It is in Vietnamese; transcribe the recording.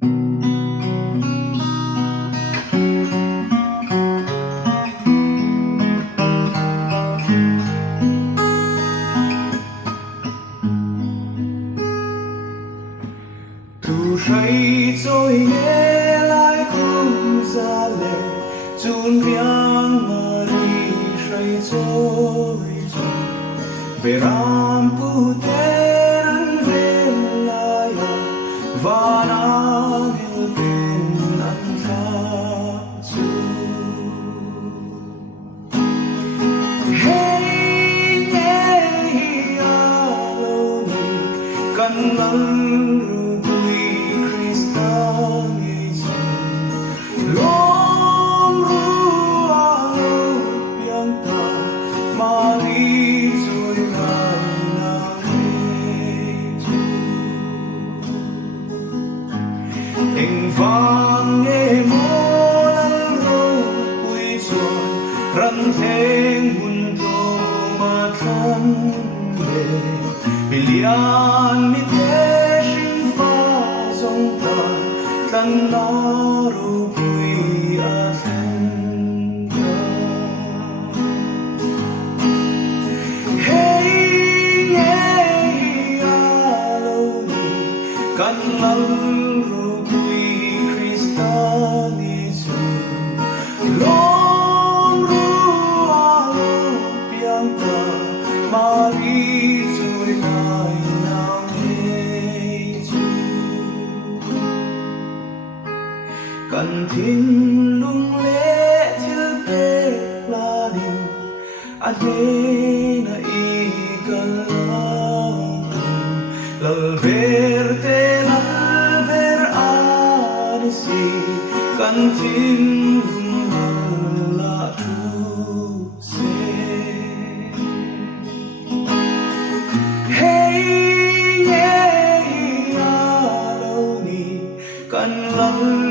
thu say trôi nhẹ lại không ra lệ chun riang mà đi say trôi về ram pu tên bên lại và na vil tên ăn ra chu hey hey alo ni kan lang tình vang nghe mô lăng rô quy chuan răng thêng hùn tô mà thân lệ bilian mi thế sinh pha dòng ta tan na ru quy a thân hey nghe a lâu ni kan lăng cần thiên lung lệ thiếu tê la đình a thế na i cần lal verte lal ver anisi cần thiên lung la tu se hey nghe a lâu ni cần lal